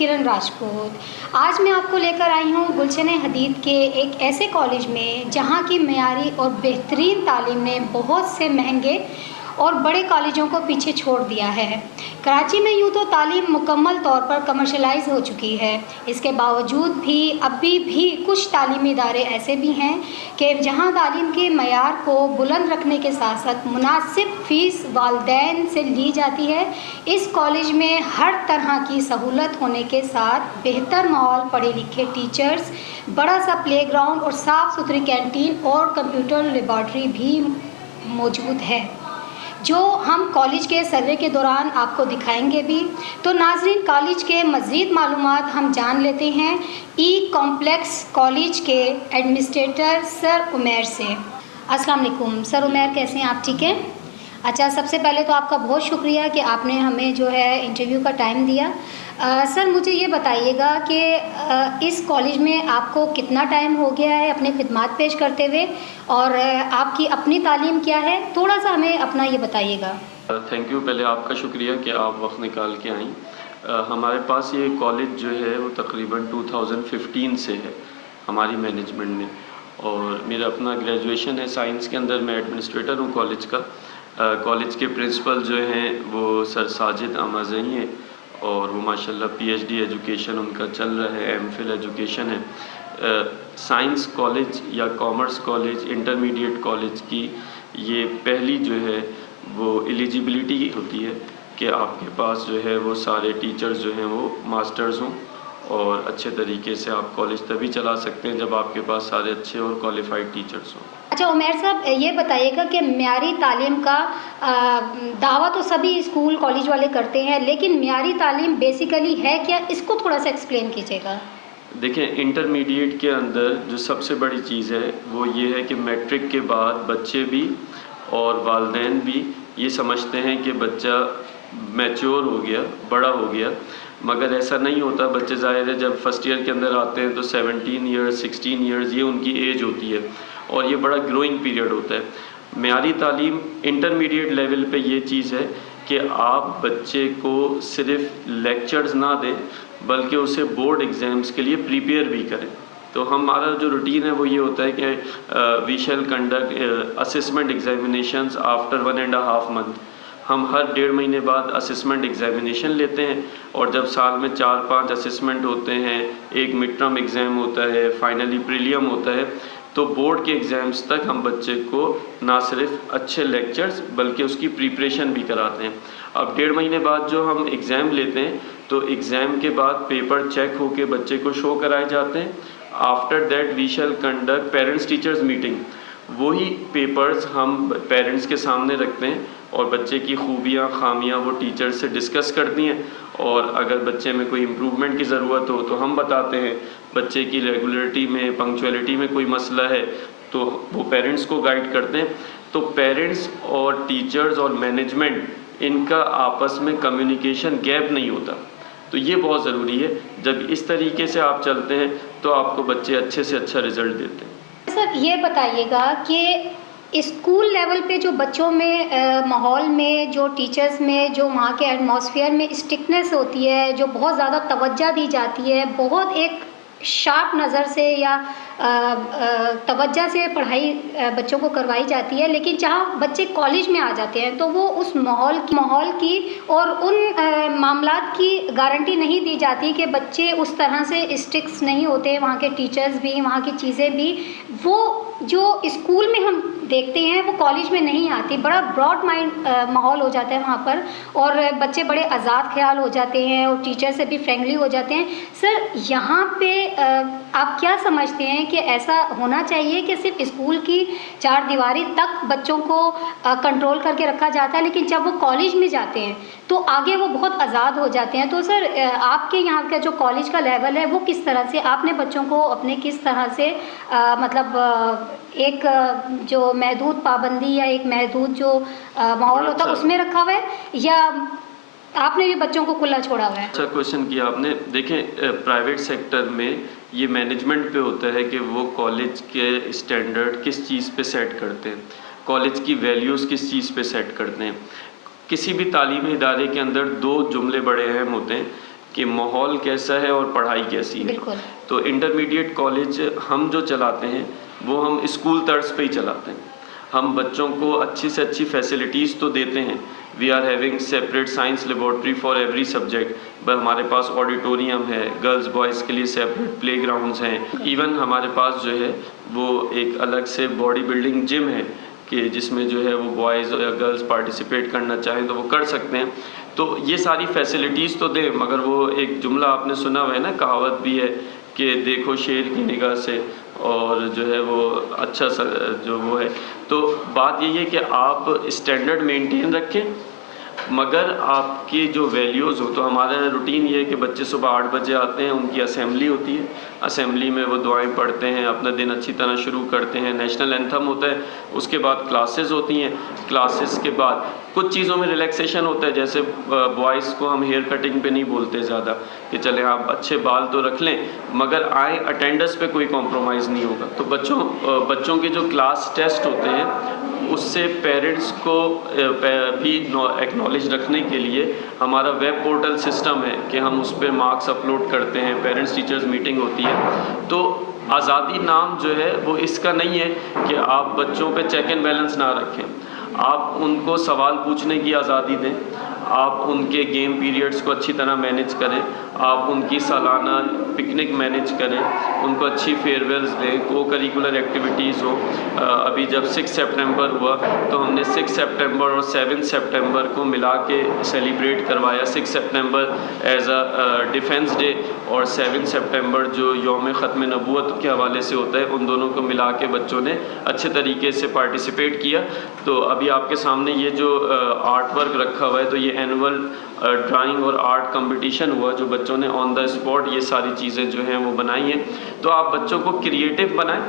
किरण राजपूत। आज मैं आपको लेकर आई हूँ गुलशन हदीद के एक ऐसे कॉलेज में जहाँ की मयारी और बेहतरीन तालीम ने बहुत से महंगे और बड़े कॉलेजों को पीछे छोड़ दिया है। कराची में यूँ तो तालीम मुकम्मल तौर पर कमर्शलाइज हो चुकी है, इसके बावजूद भी अभी भी कुछ तालीमी इदारे ऐसे भी हैं कि जहां तालीम के मयार को बुलंद रखने के साथ साथ मुनासिब फ़ीस वालिदैन से ली जाती है। इस कॉलेज में हर तरह की सहूलत होने के साथ बेहतर माहौल, पढ़े लिखे टीचर्स, बड़ा सा प्लेग्राउंड और साफ़ सुथरी कैंटीन और कंप्यूटर लेबॉर्ट्री भी मौजूद है, जो हम कॉलेज के सर्वे के दौरान आपको दिखाएंगे भी। तो नाज़रीन, कॉलेज के मज़ीद मालूमात हम जान लेते हैं ई कॉम्प्लेक्स कॉलेज के एडमिनिस्ट्रेटर सर उमैर से। अस्सलाम वालेकुम सर उमैर, कैसे हैं आप? ठीक हैं। अच्छा, सबसे पहले तो आपका बहुत शुक्रिया कि आपने हमें जो है इंटरव्यू का टाइम दिया। सर मुझे ये बताइएगा कि इस कॉलेज में आपको कितना टाइम हो गया है अपने खिदमात पेश करते हुए, और आपकी अपनी तालीम क्या है, थोड़ा सा हमें अपना ये बताइएगा। Thank you. पहले आपका शुक्रिया कि आप वक्त निकाल के आई। हमारे पास ये कॉलेज जो है वो तकरीबन 2015 से है हमारी मैनेजमेंट ने, और मेरा अपना ग्रेजुएशन है साइंस के अंदर। मैं एडमिनिस्ट्रेटर हूँ कॉलेज का। कॉलेज के प्रिंसिपल जो हैं वो सर साजिद अमाज़ई हैं, और वो माशाल्लाह पीएचडी एजुकेशन उनका चल रहा है, एमफिल एजुकेशन है। साइंस कॉलेज या कॉमर्स कॉलेज, इंटरमीडिएट कॉलेज की ये पहली जो है वो एलिजिबिलिटी होती है कि आपके पास जो है वो सारे टीचर्स जो हैं वो मास्टर्स हों, और अच्छे तरीके से आप कॉलेज तभी चला सकते हैं जब आपके पास सारे अच्छे और क्वालिफाइड टीचर्स हों। अच्छा उमैर साहब, ये बताइएगा कि म्यारी तालीम का दावा तो सभी स्कूल कॉलेज वाले करते हैं, लेकिन म्यारी तालीम बेसिकली है क्या? इसको थोड़ा सा एक्सप्लेन कीजिएगा। देखें, इंटरमीडिएट के अंदर जो सबसे बड़ी चीज़ है वो ये है कि मैट्रिक के बाद बच्चे भी और वालिदैन भी ये समझते हैं कि बच्चा मैच्योर हो गया, बड़ा हो गया, मगर ऐसा नहीं होता। बच्चे ज़ाहिर है जब फर्स्ट ईयर के अंदर आते हैं तो 17 ईयर्स 16 ईयर्स ये उनकी एज होती है, और ये बड़ा ग्रोइंग पीरियड होता है। म्यारी तालीम इंटरमीडिएट लेवल पे ये चीज़ है कि आप बच्चे को सिर्फ लेक्चर्स ना दें बल्कि उसे बोर्ड एग्ज़ाम्स के लिए प्रिपेयर भी करें। तो हमारा जो रूटीन है वो ये होता है कि we shall conduct assessment examinations after 1.5 month. हम हर 1.5 महीने बाद असेसमेंट एग्जामिनेशन लेते हैं, और जब साल में 4-5 असेसमेंट होते हैं, एक मिड टर्म एग्ज़ाम होता है, फाइनली प्रीलियम होता है, तो बोर्ड के एग्ज़ाम्स तक हम बच्चे को ना सिर्फ अच्छे लेक्चर्स बल्कि उसकी प्रिपरेशन भी कराते हैं। अब 1.5 महीने बाद जो हम एग्ज़ाम लेते हैं तो एग्ज़ाम के बाद पेपर चेक होके बच्चे को शो कराए जाते हैं। After that we shall conduct parents teachers meeting. वही पेपर्स हम पेरेंट्स के सामने रखते हैं और बच्चे की खूबियाँ खामियाँ वो टीचर से डिस्कस करती हैं, और अगर बच्चे में कोई इम्प्रूवमेंट की ज़रूरत हो तो हम बताते हैं। बच्चे की रेगुलरिटी में, पंक्चुअलिटी में कोई मसला है तो वो पेरेंट्स को गाइड करते हैं। तो पेरेंट्स और टीचर्स और मैनेजमेंट इनका आपस में कम्युनिकेशन गैप नहीं होता, तो ये बहुत ज़रूरी है। जब इस तरीके से आप चलते हैं तो आपको बच्चे अच्छे से अच्छा रिज़ल्ट देते हैं। सर ये बताइएगा कि स्कूल लेवल पे जो बच्चों में माहौल में, जो टीचर्स में, जो वहाँ के एटमॉस्फेयर में स्ट्रिक्टनेस होती है, जो बहुत ज़्यादा तवज्जो दी जाती है, बहुत एक शार्प नज़र से या तवज्जो से पढ़ाई बच्चों को करवाई जाती है, लेकिन जहाँ बच्चे कॉलेज में आ जाते हैं तो वो उस माहौल की और उन मामलात की गारंटी नहीं दी जाती कि बच्चे उस तरह से स्ट्रिक्ट नहीं होते। वहाँ के टीचर्स भी, वहाँ की चीज़ें भी, वो जो स्कूल में हम देखते हैं वो कॉलेज में नहीं आती। बड़ा ब्रॉड माइंड माहौल हो जाता है वहाँ पर, और बच्चे बड़े आज़ाद ख्याल हो जाते हैं और टीचर से भी फ्रेंडली हो जाते हैं। सर यहाँ पे आप क्या समझते हैं कि ऐसा होना चाहिए कि सिर्फ स्कूल की चार दीवारी तक बच्चों को कंट्रोल करके रखा जाता है, लेकिन जब वो कॉलेज में जाते हैं तो आगे वो बहुत आज़ाद हो जाते हैं? तो सर आपके यहाँ का जो कॉलेज का लेवल है वो किस तरह से आपने बच्चों को अपने किस तरह से एक जो महदूद पाबंदी या एक महदूद जो माहौल होता है उसमें रखा हुआ है, या आपने भी बच्चों को खुला छोड़ा हुआ है? अच्छा क्वेश्चन किया आपने। देखें, प्राइवेट सेक्टर में ये मैनेजमेंट पे होता है कि वो कॉलेज के स्टैंडर्ड किस चीज़ पे सेट करते हैं, कॉलेज की वैल्यूज़ किस चीज़ पे सेट करते हैं। किसी भी तालीमी इदारे के अंदर दो जुमले बड़े अहम होते हैं कि माहौल कैसा है और पढ़ाई कैसी है। बिल्कुल। तो इंटरमीडिएट कॉलेज हम जो चलाते हैं वो हम स्कूल तर्ज पे ही चलाते हैं। हम बच्चों को अच्छी से अच्छी फैसिलिटीज़ तो देते हैं। We are having separate science laboratory for every subject. हमारे पास ऑडिटोरियम है, गर्ल्स बॉयज़ के लिए सेपरेट प्ले ग्राउंड्स हैं। इवन हमारे पास जो है वो एक अलग से बॉडी बिल्डिंग जिम है कि जिसमें जो है वो बॉयज़ या गर्ल्स पार्टिसिपेट करना चाहें तो वो कर सकते हैं। तो ये सारी फैसिलिटीज़ तो दें, मगर वो एक जुमला आपने सुना हुआ है ना, कहावत भी है कि देखो शेर की निगाह से, और जो है वो अच्छा सा जो वो है। तो बात यही है कि आप स्टैंडर्ड मेंटेन रखें, मगर आपकी जो वैल्यूज़ हो। तो हमारा रूटीन ये है कि बच्चे सुबह 8 बजे आते हैं, उनकी असेंबली होती है, असेंबली में वो दुआएं पढ़ते हैं, अपना दिन अच्छी तरह शुरू करते हैं, नेशनल एंथम होता है, उसके बाद क्लासेस होती हैं। क्लासेस के बाद कुछ चीज़ों में रिलैक्सेशन होता है, जैसे बॉयज़ को हम हेयर कटिंग पे नहीं बोलते ज़्यादा कि चले आप अच्छे बाल तो रख लें, मगर आए अटेंडेंस पे कोई कॉम्प्रोमाइज़ नहीं होगा। तो बच्चों के जो क्लास टेस्ट होते हैं उससे पेरेंट्स को भी एक्नॉलेज रखने के लिए हमारा वेब पोर्टल सिस्टम है कि हम उस पर मार्क्स अपलोड करते हैं, पेरेंट्स टीचर्स मीटिंग होती है। तो आज़ादी नाम जो है वो इसका नहीं है कि आप बच्चों पे चेक एंड बैलेंस ना रखें। आप उनको सवाल पूछने की आज़ादी दें, आप उनके गेम पीरियड्स को अच्छी तरह मैनेज करें, आप उनकी सालाना पिकनिक मैनेज करें, उनको अच्छी फेयरवेल्स दें, को करिकुलर एक्टिविटीज़ हो। अभी जब 6 सितंबर हुआ तो हमने 6 सितंबर और 7 सितंबर को मिला के सेलिब्रेट करवाया। 6 सितंबर एज अ डिफेंस डे और 7 सितंबर जो यौम ख़त्म नबूवत के हवाले से होता है, उन दोनों को मिला के बच्चों ने अच्छे तरीके से पार्टिसिपेट किया। तो अभी आपके सामने ये जो आर्ट वर्क रखा हुआ है, तो ये एनुअल ड्राइंग और आर्ट कंपटीशन हुआ जो बच्चों ने ऑन द स्पॉट ये सारी चीज़ें जो हैं वो बनाई हैं। तो आप बच्चों को क्रिएटिव बनाएं,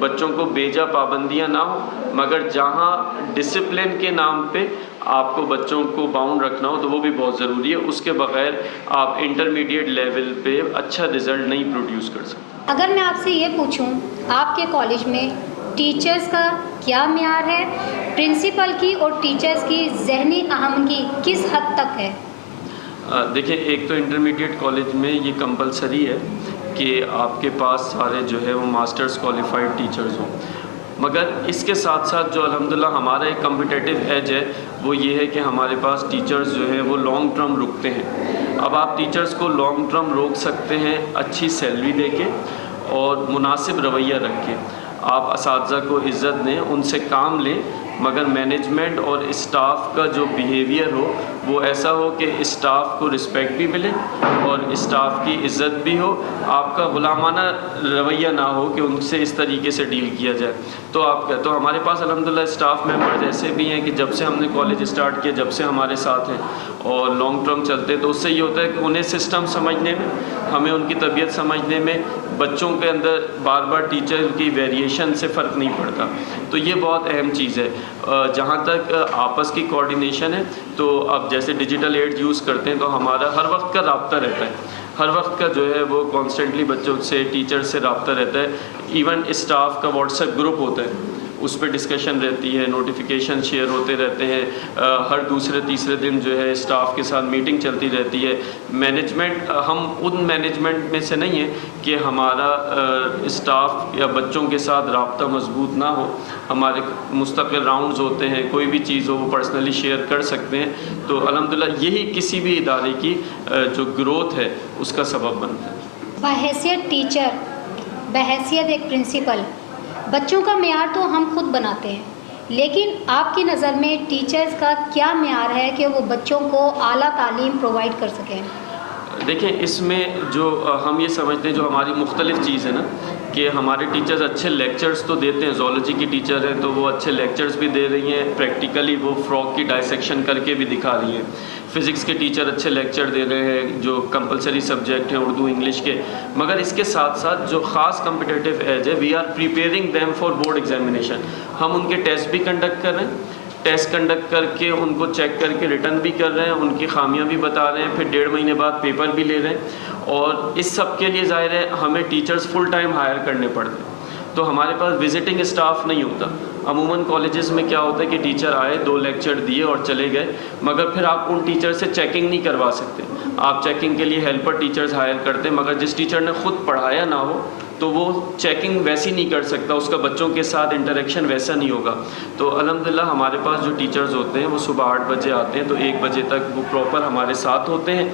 बच्चों को बेजा पाबंदियां ना हो, मगर जहां डिसिप्लिन के नाम पे आपको बच्चों को बाउंड रखना हो तो वो भी बहुत ज़रूरी है। उसके बगैर आप इंटरमीडिएट लेवल पे अच्छा रिज़ल्ट नहीं प्रोड्यूस कर सकते। अगर मैं आपसे ये पूछूं, आपके कॉलेज में टीचर्स का क्या मेयार है, प्रिंसिपल की और टीचर्स की ज़हनी आमदनी किस हद तक है? देखिए, एक तो इंटरमीडिएट कॉलेज में ये कंपलसरी है कि आपके पास सारे जो है वो मास्टर्स क्वालिफाइड टीचर्स हों, मगर इसके साथ साथ जो अल्हम्दुलिल्लाह हमारा एक कम्पिटिटिव एज है वो ये है कि हमारे पास टीचर्स जो हैं वो लॉन्ग टर्म रुकते हैं। अब आप टीचर्स को लॉन्ग टर्म रोक सकते हैं अच्छी सैलरी देके और मुनासिब रवैया रख के। आप असातिज़ा को इज़्ज़त दें, उनसे काम लें, मगर मैनेजमेंट और स्टाफ का जो बिहेवियर हो वो ऐसा हो कि स्टाफ को रिस्पेक्ट भी मिले और स्टाफ की इज़्ज़त भी हो। आपका गुलामाना रवैया ना हो कि उनसे इस तरीके से डील किया जाए। तो हमारे पास अल्हम्दुलिल्लाह स्टाफ मेंबर्स ऐसे भी हैं कि जब से हमने कॉलेज स्टार्ट किया जब से हमारे साथ हैं और लॉन्ग टर्म चलते हैं। तो उससे ये होता है कि उन्हें सिस्टम समझने में, हमें उनकी तबीयत समझने में, बच्चों के अंदर बार बार टीचर की वेरिएशन से फ़र्क नहीं पड़ता। तो ये बहुत अहम चीज़ है। जहाँ तक आपस की कोऑर्डिनेशन है, तो अब जैसे डिजिटल एड यूज़ करते हैं तो हमारा हर वक्त का रब्ता रहता है, हर वक्त का जो है वो कॉन्स्टेंटली बच्चों से, टीचर से रब्ता रहता है। इवन स्टाफ का व्हाट्सएप ग्रुप होता है, उस पर डिस्कशन रहती है, नोटिफिकेशन शेयर होते रहते हैं। हर दूसरे तीसरे दिन जो है स्टाफ के साथ मीटिंग चलती रहती है। मैनेजमेंट, हम उन मैनेजमेंट में से नहीं है कि हमारा स्टाफ या बच्चों के साथ रब्ता मजबूत ना हो। हमारे मुस्तकिल राउंड्स होते हैं, कोई भी चीज़ हो वो पर्सनली शेयर कर सकते हैं। तो अल्हम्दुलिल्लाह यही किसी भी इदारे की जो ग्रोथ है उसका सबब बनता है। बहैसियत टीचर, बहैसियत एक प्रिंसिपल, बच्चों का मेयार तो हम खुद बनाते हैं, लेकिन आपकी नज़र में टीचर्स का क्या मेयार है कि वो बच्चों को आला तालीम प्रोवाइड कर सकें? देखिए, इसमें जो हम ये समझते हैं, जो हमारी मुख्तलिफ़ चीज़ है ना, कि हमारे टीचर्स अच्छे लेक्चर्स तो देते हैं। ज़ूलॉजी की टीचर हैं तो वो अच्छे लेक्चर्स भी दे रही हैं, प्रैक्टिकली वो फ्रॉग की डाइसेक्शन करके भी दिखा रही हैं। फ़िज़िक्स के टीचर अच्छे लेक्चर दे रहे हैं जो कंपलसरी सब्जेक्ट हैं उर्दू इंग्लिश के। मगर इसके साथ साथ जो ख़ास कम्पिटिटिव एज है, we are preparing them for board examination. हम उनके टेस्ट भी कंडक्ट कर रहे हैं, टेस्ट कंडक्ट करके उनको चेक करके रिटर्न भी कर रहे हैं, उनकी खामियां भी बता रहे हैं, फिर 1.5 महीने बाद पेपर भी ले रहे हैं। और इस सब के लिए ज़ाहिर है हमें टीचर्स फुल टाइम हायर करने पड़ते हैं। तो हमारे पास विजिटिंग स्टाफ नहीं होता। अमूमन कॉलेजेस में क्या होता है कि टीचर आए, 2 लेक्चर दिए और चले गए, मगर फिर आप उन टीचर से चेकिंग नहीं करवा सकते। आप चेकिंग के लिए हेल्पर टीचर्स हायर करते हैं, मगर जिस टीचर ने खुद पढ़ाया ना हो तो वो चेकिंग वैसी नहीं कर सकता, उसका बच्चों के साथ इंटरेक्शन वैसा नहीं होगा। तो अल्हम्दुलिल्लाह हमारे पास जो टीचर्स होते हैं वो सुबह 8 बजे आते हैं, तो 1 बजे तक वो प्रॉपर हमारे साथ होते हैं,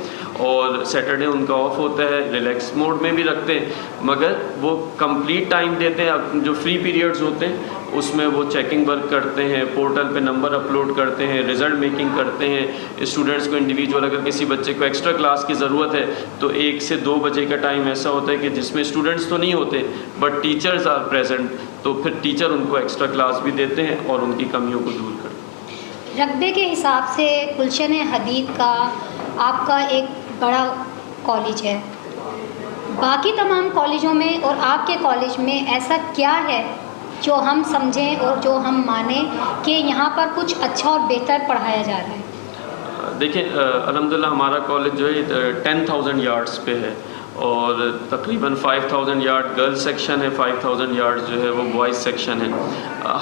और सैटरडे उनका ऑफ होता है, रिलैक्स मोड में भी रखते हैं, मगर वो कंप्लीट टाइम देते हैं। अब जो फ्री पीरियड्स होते हैं उसमें वो चेकिंग वर्क करते हैं, पोर्टल पे नंबर अपलोड करते हैं, रिज़ल्ट मेकिंग करते हैं। स्टूडेंट्स को इंडिविजुअल, अगर किसी बच्चे को एक्स्ट्रा क्लास की ज़रूरत है तो 1 से 2 बजे का टाइम ऐसा होता है कि जिसमें स्टूडेंट्स तो नहीं होते बट टीचर्स आर प्रेजेंट, तो फिर टीचर उनको एक्स्ट्रा क्लास भी देते हैं और उनकी कमियों को दूर करते हैं। रकबे के हिसाब से गुलशन हदीद का आपका एक बड़ा कॉलेज है, बाकी तमाम कॉलेजों में और आपके कॉलेज में ऐसा क्या है जो हम समझें और जो हम माने कि यहाँ पर कुछ अच्छा और बेहतर पढ़ाया जा रहा है? देखिए अल्हम्दुलिल्लाह हमारा कॉलेज जो है 10,000 यार्ड्स पे है, और तकरीबन 5,000 यार्ड गर्ल्स सेक्शन है, 5,000 यार्ड जो है वो बॉयज़ सेक्शन है।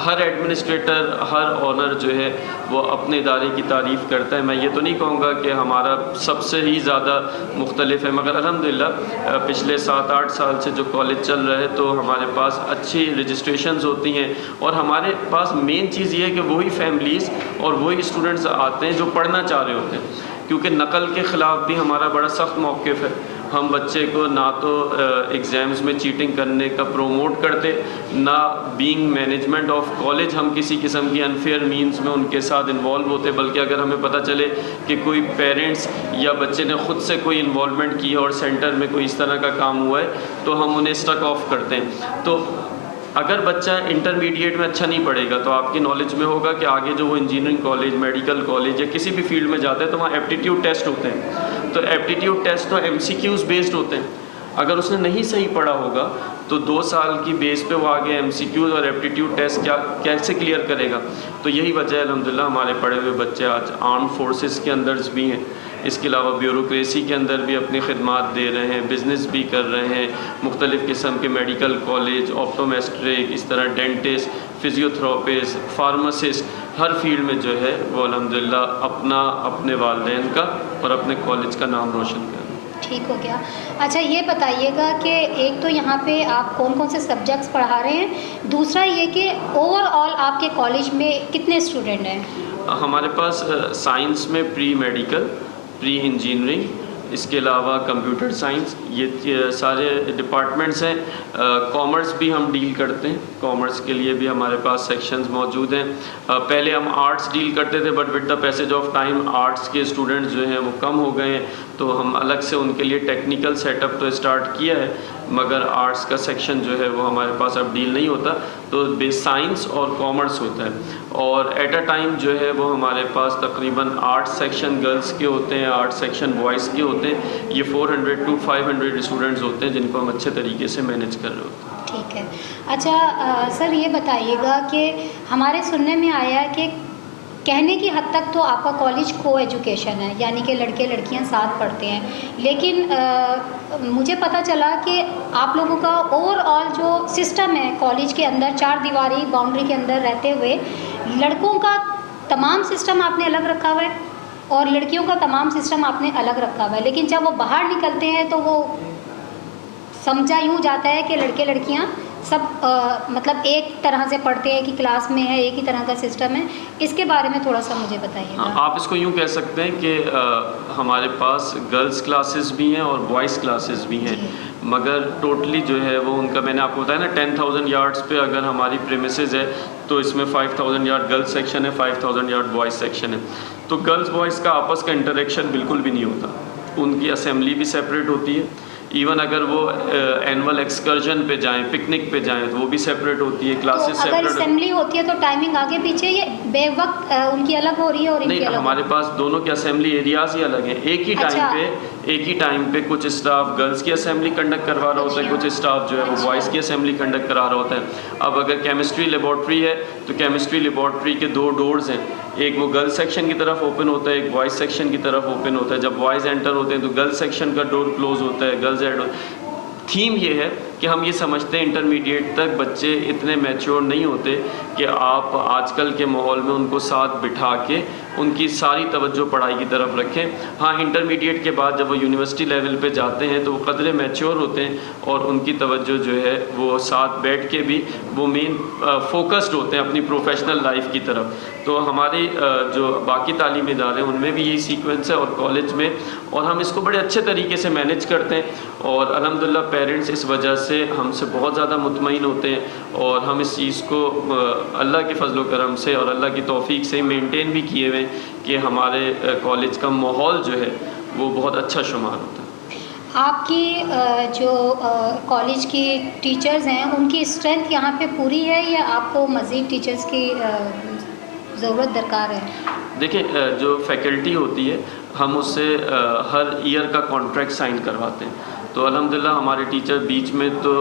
हर एडमिनिस्ट्रेटर, हर ऑनर जो है वो अपने इदारे की तारीफ़ करता है। मैं ये तो नहीं कहूँगा कि हमारा सबसे ही ज़्यादा मुख्तलिफ है, मगर अल्हम्दुलिल्लाह पिछले 7-8 साल से जो कॉलेज चल रहा है तो हमारे पास अच्छी रजिस्ट्रेशंस होती हैं, और हमारे पास मेन चीज़ ये है कि वही फैमिलीज़ और वही स्टूडेंट्स आते हैं जो पढ़ना चाह रहे होते हैं, क्योंकि नकल के ख़िलाफ़ भी हमारा बड़ा सख्त मौक़िफ़ है। हम बच्चे को ना तो एग्ज़ाम्स में चीटिंग करने का प्रोमोट करते, ना बीइंग मैनेजमेंट ऑफ कॉलेज हम किसी किस्म की अनफेयर मीन्स में उनके साथ इन्वॉल्व होते, बल्कि अगर हमें पता चले कि कोई पेरेंट्स या बच्चे ने ख़ुद से कोई इन्वॉल्वमेंट की और सेंटर में कोई इस तरह का काम हुआ है तो हम उन्हें स्टक ऑफ करते हैं। तो अगर बच्चा इंटरमीडिएट में अच्छा नहीं पढ़ेगा तो आपकी नॉलेज में होगा कि आगे जो वो इंजीनियरिंग कॉलेज, मेडिकल कॉलेज या किसी भी फील्ड में जाते हैं तो वहाँ एप्टीट्यूड टेस्ट होते हैं। तो एप्टीट्यूड टेस्ट तो MCQs बेस्ड होते हैं। अगर उसने नहीं सही पढ़ा होगा तो 2 साल की बेस पे वो आगे MCQs और एप्टीट्यूड टेस्ट कैसे क्लियर करेगा। तो यही वजह है अल्हम्दुलिल्लाह हमारे पढ़े हुए बच्चे आज आर्म फोर्सेस के अंदर भी हैं, इसके अलावा ब्यूरोक्रेसी के अंदर भी अपनी खिदमात दे रहे हैं, बिज़नेस भी कर रहे हैं, मुख्तलिफ़ किस्म के मेडिकल कॉलेज, ऑप्टोमेट्रिक, इस तरह डेंटिस्ट, फिजियोथेरापिस्ट, फार्मासिस्ट, हर फील्ड में जो है वो अल्हम्दुलिल्लाह अपने वालिदैन का और अपने कॉलेज का नाम रोशन कर रहे हैं। ठीक हो गया। अच्छा ये बताइएगा कि एक तो यहाँ पे आप कौन कौन से सब्जेक्ट्स पढ़ा रहे हैं, दूसरा ये कि ओवरऑल आपके कॉलेज में कितने स्टूडेंट हैं? हमारे पास साइंस में प्री मेडिकल, प्री इंजीनियरिंग, इसके अलावा कंप्यूटर साइंस, ये सारे डिपार्टमेंट्स हैं। कॉमर्स भी हम डील करते हैं, कॉमर्स के लिए भी हमारे पास सेक्शंस मौजूद हैं। पहले हम आर्ट्स डील करते थे but with the passage of time arts के स्टूडेंट्स जो हैं वो कम हो गए हैं, तो हम अलग से उनके लिए टेक्निकल सेटअप तो स्टार्ट किया है, मगर आर्ट्स का सेक्शन जो है वो हमारे पास अब डील नहीं होता, तो बेस साइंस और कॉमर्स होता है। और एट अ टाइम जो है वो हमारे पास तकरीबन 8 सेक्शन गर्ल्स के होते हैं, 8 सेक्शन बॉयज़ के होते हैं। ये 400 to 500 स्टूडेंट्स होते हैं जिनको हम अच्छे तरीके से मैनेज कर रहे होते हैं। ठीक है। अच्छा सर ये बताइएगा कि हमारे सुनने में आया है कि कहने की हद तक तो आपका कॉलेज को एजुकेशन है, यानी कि लड़के लड़कियां साथ पढ़ते हैं, लेकिन मुझे पता चला कि आप लोगों का ओवरऑल जो सिस्टम है कॉलेज के अंदर, 4 दीवारी बाउंड्री के अंदर रहते हुए लड़कों का तमाम सिस्टम आपने अलग रखा हुआ है और लड़कियों का तमाम सिस्टम आपने अलग रखा हुआ है, लेकिन जब वो बाहर निकलते हैं तो वो समझा यूँ जाता है कि लड़के लड़कियाँ सब मतलब एक तरह से पढ़ते हैं कि क्लास में है, एक ही तरह का सिस्टम है। इसके बारे में थोड़ा सा मुझे बताइएगा। आप इसको यूँ कह सकते हैं कि हमारे पास गर्ल्स क्लासेस भी हैं और बॉयज़ क्लासेस भी हैं, मगर टोटली जो है वो उनका, मैंने आपको बताया ना 10,000 यार्ड्स पे अगर हमारी प्रेमिसेस है तो इसमें 5,000 यार्ड गर्ल्स सेक्शन है, 5,000 यार्ड बॉयज़ सेक्शन है। तो गर्ल्स बॉयज़ का आपस का इंटरेक्शन बिल्कुल भी नहीं होता, उनकी असेंबली भी सेपरेट होती है। इवन अगर वो एनुअल एक्सकर्जन पे जाएं, पिकनिक पे जाएं तो वो भी सेपरेट होती है, क्लासेस तो अगर असेंबली होती है तो टाइमिंग आगे पीछे ये बेवक्त उनकी अलग हो रही है और इनकी नहीं, अलग? हमारे पास दोनों के असेंबली एरियाज ही अलग हैं। एक ही टाइम पे कुछ स्टाफ गर्ल्स की असेंबली कंडक्ट करवा रहा होता है, कुछ स्टाफ जो है वो बॉयज़ की असेंबली कंडक्ट करा रहा होता है। अब अगर केमिस्ट्री लेबॉर्ट्री है तो केमिस्ट्री लेबॉर्ट्री के 2 डोर्स हैं, एक वो गर्ल्स सेक्शन की तरफ ओपन होता है, एक बॉयज़ सेक्शन की तरफ ओपन होता है। जब बॉयज़ एंटर होते हैं तो गर्ल्स सेक्शन का डोर क्लोज होता है, गर्ल्स एंटर। थीम ये है कि हम ये समझते हैं इंटरमीडिएट तक बच्चे इतने मैच्योर नहीं होते कि आप आजकल के माहौल में उनको साथ बिठा के उनकी सारी तवज्जो पढ़ाई की तरफ रखें। हाँ, इंटरमीडिएट के बाद जब वो यूनिवर्सिटी लेवल पे जाते हैं तो वो कदरे मैच्योर होते हैं और उनकी तवज्जो जो है वो साथ बैठ के भी वो मेन फोकस्ड होते हैं अपनी प्रोफेशनल लाइफ की तरफ। तो हमारी जो बाकी तालीमी इदारे हैं उनमें भी यही सीक्वेंस है और कॉलेज में, और हम इसको बड़े अच्छे तरीके से मैनेज करते हैं और अल्हम्दुलिल्लाह पेरेंट्स इस वजह से हमसे बहुत ज़्यादा मुतमईन होते हैं और हम इस चीज़ को अल्लाह के फजल करम से और अल्लाह की तौफीक से मेंटेन भी किए हुए हैं कि हमारे कॉलेज का माहौल जो है वो बहुत अच्छा शुमार होता है। आपकी जो कॉलेज की टीचर्स हैं उनकी स्ट्रेंथ यहाँ पे पूरी है या आपको मज़ीद टीचर्स की ज़रूरत दरकार है? देखिए, जो फैकल्टी होती है हम उससे हर ईयर का कॉन्ट्रैक्ट साइन करवाते हैं, तो अल्हम्दुलिल्लाह हमारे टीचर बीच में तो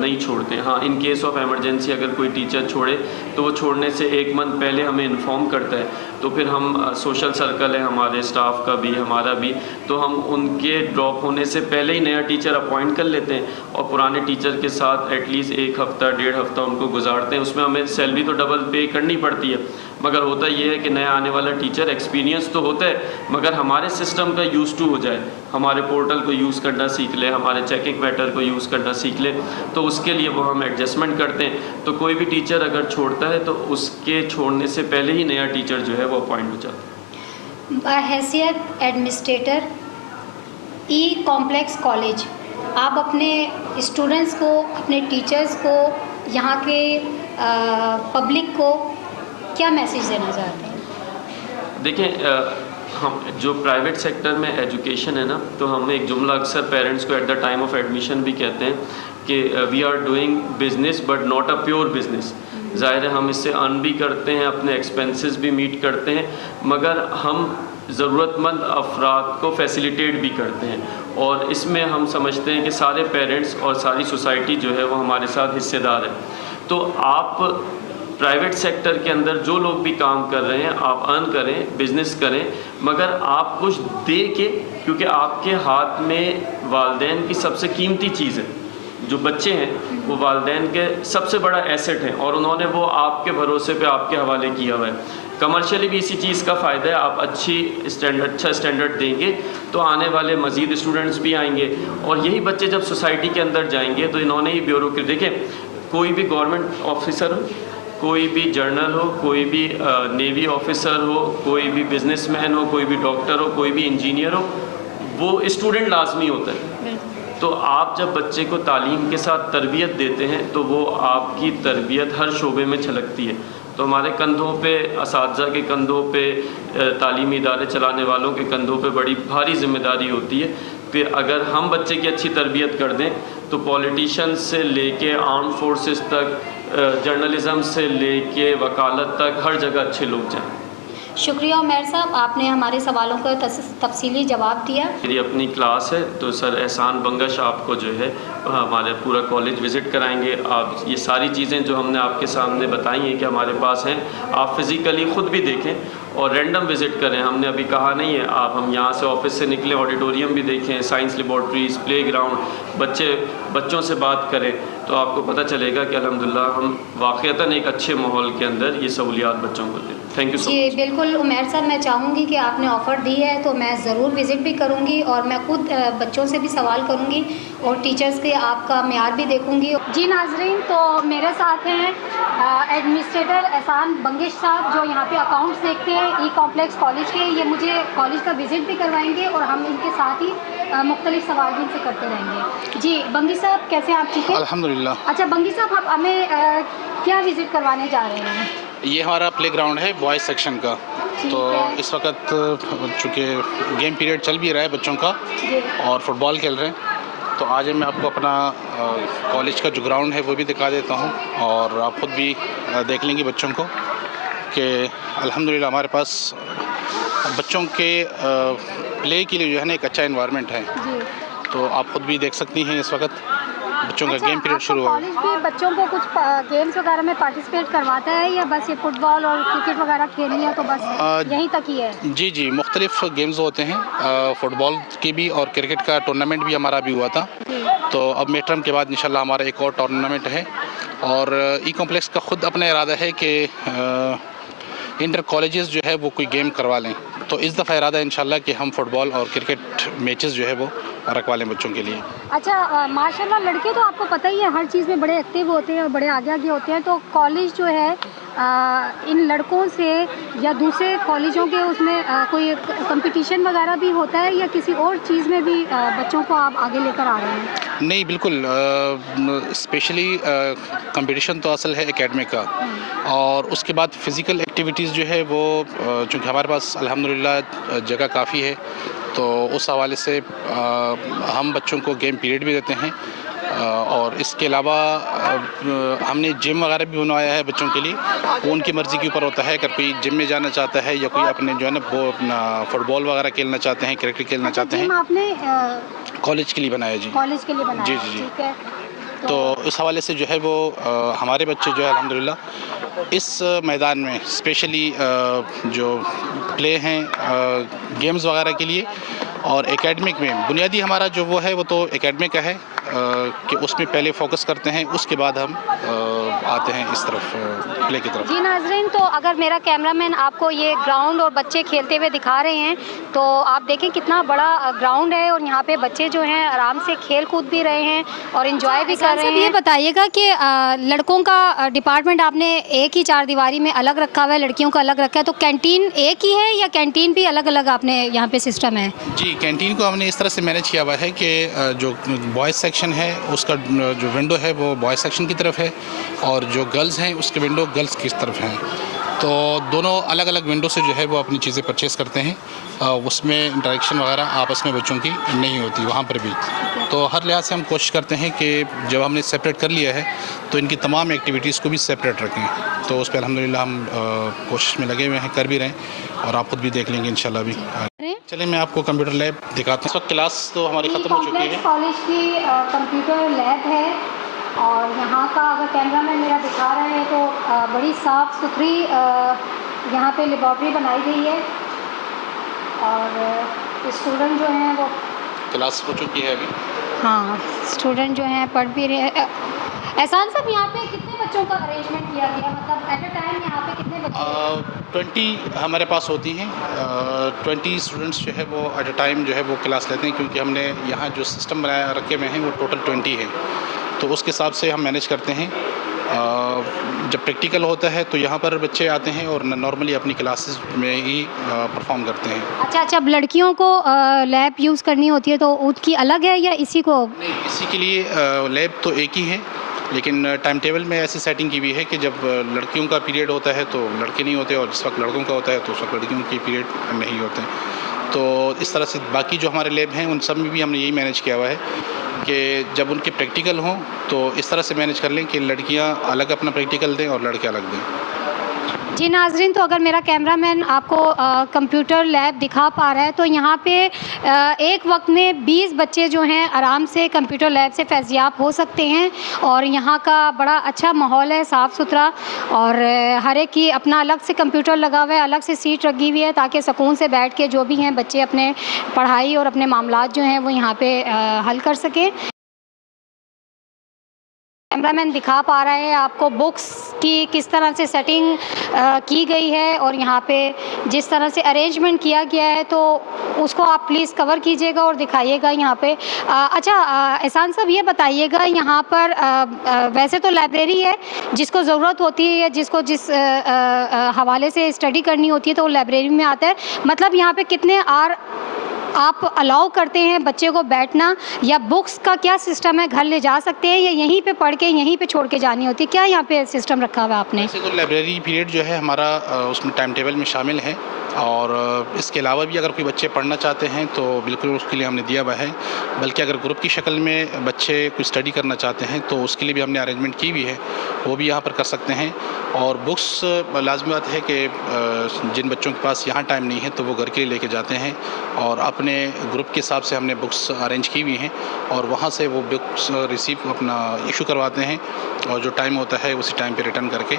नहीं छोड़ते। हाँ, इन केस ऑफ एमरजेंसी अगर कोई टीचर छोड़े तो वो छोड़ने से 1 मंथ पहले हमें इन्फॉर्म करता है, तो फिर हम सोशल सर्कल है हमारे स्टाफ का भी हमारा भी, तो हम उनके ड्रॉप होने से पहले ही नया टीचर अपॉइंट कर लेते हैं और पुराने टीचर के साथ एटलीस्ट 1 हफ़्ता 1.5 हफ़्ता उनको गुजारते हैं। उसमें हमें सैलरी तो डबल पे करनी पड़ती है, मगर होता ये है कि नया आने वाला टीचर एक्सपीरियंस तो होता है मगर हमारे सिस्टम का यूज़ टू हो जाए, हमारे पोर्टल को यूज़ करना सीख ले, हमारे चेकिंग मैटर को यूज़ करना सीख ले, तो उसके लिए वो हम एडजस्टमेंट करते हैं। तो कोई भी टीचर अगर छोड़ता है तो उसके छोड़ने से पहले ही नया टीचर जो है वो अपॉइंट हो जाता है। हैसियत एडमिनिस्ट्रेटर ई कॉम्प्लेक्स कॉलेज, आप अपने स्टूडेंट्स को, अपने टीचर्स को, यहाँ के पब्लिक को क्या मैसेज देना चाहते हैं? देखिए, हम जो प्राइवेट सेक्टर में एजुकेशन है ना, तो हम एक जुमला अक्सर पेरेंट्स को at the time of admission भी कहते हैं कि we are doing business but not a pure business. ज़ाहिर है हम इससे अर्न भी करते हैं, अपने एक्सपेंसेस भी मीट करते हैं, मगर हम ज़रूरतमंद अफराद को फैसिलिटेट भी करते हैं और इसमें हम समझते हैं कि सारे पेरेंट्स और सारी सोसाइटी जो है वो हमारे साथ हिस्सेदार है। तो आप प्राइवेट सेक्टर के अंदर जो लोग भी काम कर रहे हैं आप अर्न करें, बिज़नेस करें, मगर आप कुछ दे के, क्योंकि आपके हाथ में वालिदैन की सबसे कीमती चीज़ है। जो बच्चे हैं वो वालिदैन के सबसे बड़ा एसेट हैं और उन्होंने वो आपके भरोसे पे आपके हवाले किया हुआ है। कमर्शियली भी इसी चीज़ का फ़ायदा है, आप अच्छा स्टैंडर्ड देंगे तो आने वाले मज़ीद स्टूडेंट्स भी आएंगे और यही बच्चे जब सोसाइटी के अंदर जाएंगे तो इन्होंने ही ब्यूरोक्रेसी, देखें कोई भी गवर्नमेंट ऑफिसर हो, कोई भी जर्नल हो, कोई भी नेवी ऑफिसर हो, कोई भी बिजनेसमैन हो, कोई भी डॉक्टर हो, कोई भी इंजीनियर हो, वो स्टूडेंट लाजमी होता है। तो आप जब बच्चे को तालीम के साथ तरबियत देते हैं तो वो आपकी तरबियत हर शोबे में छलकती है। तो हमारे कंधों पे, असातिज़ा के कंधों पे, तालीमी इदारे चलाने वालों के कंधों पे बड़ी भारी जिम्मेदारी होती है कि अगर हम बच्चे की अच्छी तरबियत कर दें तो पॉलिटिशियन से लेके आर्म फोर्सेस तक, जर्नलिज़म से लेके वकालत तक हर जगह अच्छे लोग जाएं। शुक्रिया उमैर साहब, आपने हमारे सवालों का तफसीली जवाब दिया। मेरी अपनी क्लास है तो सर एहसान बंगश आपको जो है हमारे पूरा कॉलेज विज़िट कराएंगे। आप ये सारी चीज़ें जो हमने आपके सामने बताई हैं कि हमारे पास हैं, आप फिज़िकली ख़ुद भी देखें और रैंडम विज़िट करें। हमने अभी कहा नहीं है, हम यहाँ से ऑफिस से निकलें, ऑडिटोरियम भी देखें, साइंस लेबॉर्ट्रीज़, प्ले ग्राउंड, बच्चों से बात करें तो आपको पता चलेगा कि अल्हम्दुलिल्लाह हम वाक़ईतन एक अच्छे माहौल के अंदर ये सहूलियात बच्चों को दें। Thank you so much. जी बिल्कुल उमैर साहब, मैं चाहूँगी कि आपने ऑफ़र दी है तो मैं ज़रूर विज़िट भी करूँगी और मैं खुद बच्चों से भी सवाल करूँगी और टीचर्स के आपका मेयार भी देखूँगी। जी नाज़रीन, तो मेरे साथ हैं एडमिनिस्ट्रेटर एहसान बंगिश साहब जो यहाँ पे अकाउंट्स देखते हैं ई कॉम्प्लेक्स कॉलेज के। ये मुझे कॉलेज का विज़िट भी करवाएंगे और हम इनके साथ ही मुख्तलिफ सवाल भी इनसे करते रहेंगे। जी बंगिश साहब, कैसे हैं आप? ठीक है अल्हम्दुलिल्लाह। अच्छा बंगिश साहब, आप हमें क्या विज़िट करवाने जा रहे हैं? ये हमारा प्ले ग्राउंड है बॉयज़ सेक्शन का। तो इस वक्त चूँकि गेम पीरियड चल भी रहा है बच्चों का और फुटबॉल खेल रहे हैं, तो आज मैं आपको अपना कॉलेज का जो ग्राउंड है वो भी दिखा देता हूँ और आप ख़ुद भी देख लेंगे बच्चों को कि अल्हम्दुलिल्लाह हमारे पास बच्चों के प्ले के लिए जो है ना एक अच्छा इन्वायरमेंट है। तो आप ख़ुद भी देख सकती हैं इस वक्त बच्चों का अच्छा, गेम पीरियड आपका शुरू होगा। कॉलेज भी बच्चों को कुछ गेम्स वगैरह में पार्टिसिपेट करवाता है या बस ये फुटबॉल और क्रिकेट वगैरह खेलनी है तो बस यहीं तक ही है? जी जी, मुख्तलिफ गेम्स होते हैं, फ़ुटबॉल की भी और क्रिकेट का टूर्नामेंट भी हमारा भी हुआ था। जी। तो अब मिड टर्म के बाद इंशाल्लाह हमारा एक और टूर्नामेंट है, और ई कॉम्प्लेक्स का ख़ुद अपना इरादा है कि इंटर कॉलेजेस जो है वो कोई गेम करवा लें। तो इस दफ़ा इरादा है इंशाल्लाह कि हम फ़ुटबॉल और क्रिकेट मैचेस जो है वो रखवा लें बच्चों के लिए। अच्छा, माशाल्लाह लड़के तो आपको पता ही है हर चीज़ में बड़े एक्टिव होते हैं और बड़े आगे आगे होते हैं, तो कॉलेज जो है इन लड़कों से या दूसरे कॉलेजों के उसमें कोई कंपटीशन वगैरह भी होता है या किसी और चीज़ में भी बच्चों को आप आगे लेकर आ रहे हैं? नहीं, बिल्कुल, स्पेशली कंपटीशन तो असल है एकेडमिक का, और उसके बाद फ़िज़िकल एक्टिविटीज़ जो है वो चूँकि हमारे पास अल्हम्दुलिल्लाह जगह काफ़ी है, तो उस हवाले से हम बच्चों को गेम पीरियड भी देते हैं, और इसके अलावा हमने जिम वगैरह भी बनवाया है बच्चों के लिए। वो उनकी मर्ज़ी के ऊपर होता है, अगर कोई जिम में जाना चाहता है या कोई अपने जो है ना वो अपना फुटबॉल वगैरह खेलना चाहते हैं, क्रिकेट खेलना अच्छा, चाहते जिम हैं, आपने कॉलेज के लिए बनाया जी। कॉलेज के लिए बनाया जी, है, जी, जी। ठीक है। तो उस हवाले से जो है वो हमारे बच्चे जो है अल्हम्दुलिल्लाह इस मैदान में स्पेशली जो प्ले हैं गेम्स वगैरह के लिए, और एकेडमिक में बुनियादी हमारा जो वो है वो तो एकेडमिक का है, कि उसमें पहले फोकस करते हैं, उसके बाद हम आते हैं इस तरफ प्ले की तरफ। जी नाज़रीन, तो अगर मेरा कैमरामैन आपको ये ग्राउंड और बच्चे खेलते हुए दिखा रहे हैं तो आप देखें कितना बड़ा ग्राउंड है और यहाँ पे बच्चे जो हैं आराम से खेल कूद भी रहे हैं और एंजॉय भी कर रहे हैं। ये बताइएगा कि लड़कों का डिपार्टमेंट आपने एक ही चार दीवारी में अलग रखा हुआ है, लड़कियों का अलग रखा है, तो कैंटीन एक ही है या कैंटीन भी अलग अलग आपने यहाँ पे सिस्टम है? जी, कैंटीन को हमने इस तरह से मैनेज किया हुआ है कि जो बॉयज़ सेक्शन है उसका जो विंडो है वो बॉयज़ सेक्शन की तरफ है, और जो गर्ल्स हैं उसके विंडो गर्ल्स की तरफ हैं। तो दोनों अलग अलग विंडो से जो है वो अपनी चीज़ें परचेज़ करते हैं, उसमें इंटरेक्शन वगैरह आपस में बच्चों की नहीं होती वहाँ पर भी। तो हर लिहाज से हम कोशिश करते हैं कि जब हमने सेपरेट कर लिया है तो इनकी तमाम एक्टिविटीज़ को भी सेपरेट रखें। तो उस पर अल्हम्दुलिल्लाह हम कोशिश में लगे हुए हैं, कर भी रहे हैं, और आप खुद भी देख लेंगे इंशाल्लाह भी। चलिए मैं आपको कंप्यूटर लैब दिखाता हूँ। इस वक्त क्लास तो हमारी ख़त्म हो चुकी है। कॉलेज की कंप्यूटर लैब है और यहाँ का अगर कैमरामैन मेरा दिखा रहा है तो बड़ी साफ़ सुथरी यहाँ पे लेबॉर्ट्री बनाई गई है और स्टूडेंट जो हैं वो क्लास हो चुकी है अभी। हाँ, स्टूडेंट जो हैं पढ़ भी रहे हैं। एहसान साहब, यहाँ पे कितने बच्चों का अरेंजमेंट किया गया, मतलब एट अ टाइम यहाँ पे कितने बच्चे? 20 हमारे पास होती हैं, 20 स्टूडेंट्स जो है वो एट अ टाइम जो है वो क्लास लेते हैं, क्योंकि हमने यहाँ जो सिस्टम बनाया रखे हुए हैं वो टोटल 20 है, तो उसके हिसाब से हम मैनेज करते हैं। जब प्रैक्टिकल होता है तो यहाँ पर बच्चे आते हैं और नॉर्मली अपनी क्लासेस में ही परफॉर्म करते हैं। अच्छा अच्छा, अब लड़कियों को लैब यूज़ करनी होती है तो उनकी अलग है या इसी को? नहीं, इसी के लिए लैब तो एक ही है, लेकिन टाइम टेबल में ऐसी सेटिंग की हुई है कि जब लड़कियों का पीरियड होता है तो लड़के नहीं होते, और जिस वक्त लड़कों का होता है तो उस वक्त लड़कियों के पीरियड नहीं होते हैं। तो इस तरह से बाकी जो हमारे लैब हैं उन सब में भी हमने यही मैनेज किया हुआ है कि जब उनके प्रैक्टिकल हों तो इस तरह से मैनेज कर लें कि लड़कियां अलग अपना प्रैक्टिकल दें और लड़के अलग दें। जी नाज़रीन, तो अगर मेरा कैमरामैन आपको कंप्यूटर लैब दिखा पा रहा है तो यहाँ पे एक वक्त में 20 बच्चे जो हैं आराम से कंप्यूटर लैब से फैज़याब हो सकते हैं, और यहाँ का बड़ा अच्छा माहौल है, साफ़ सुथरा, और हर एक की अपना अलग से कंप्यूटर लगा हुआ है, अलग से सीट लगी हुई है ताकि सुकून से बैठ के जो भी हैं बच्चे अपने पढ़ाई और अपने मामलात जो हैं वो यहाँ पे हल कर सकें। कैमरामैन दिखा पा रहा है आपको बुक्स की किस तरह से सेटिंग की गई है और यहाँ पे जिस तरह से अरेंजमेंट किया गया है, तो उसको आप प्लीज़ कवर कीजिएगा और दिखाइएगा यहाँ पे। अच्छा, एहसान साहब ये बताइएगा, यहाँ पर वैसे तो लाइब्रेरी है, जिसको ज़रूरत होती है या जिसको जिस हवाले से स्टडी करनी होती है तो वो लाइब्रेरी में आता है, मतलब यहाँ पे कितने आप अलाउ करते हैं बच्चे को बैठना, या बुक्स का क्या सिस्टम है, घर ले जा सकते हैं या यहीं पे पढ़ के यहीं पे छोड़ के जानी होती है, क्या यहाँ पे सिस्टम रखा हुआ है आपने? वैसे तो लाइब्रेरी पीरियड जो है हमारा उसमें टाइम टेबल में शामिल है, और इसके अलावा भी अगर कोई बच्चे पढ़ना चाहते हैं तो बिल्कुल उसके लिए हमने दिया हुआ है, बल्कि अगर ग्रुप की शक्ल में बच्चे कोई स्टडी करना चाहते हैं तो उसके लिए भी हमने अरेंजमेंट की हुई है, वो भी यहाँ पर कर सकते हैं। और बुक्स लाजमी बात है कि जिन बच्चों के पास यहाँ टाइम नहीं है तो वो घर के लिए लेके जाते हैं और अपने अपने ग्रुप के हिसाब से हमने बुक्स अरेंज की हुई हैं और वहाँ से वो बुक्स रिसीव अपना इशू करवाते हैं और जो टाइम होता है उसी टाइम पे रिटर्न करके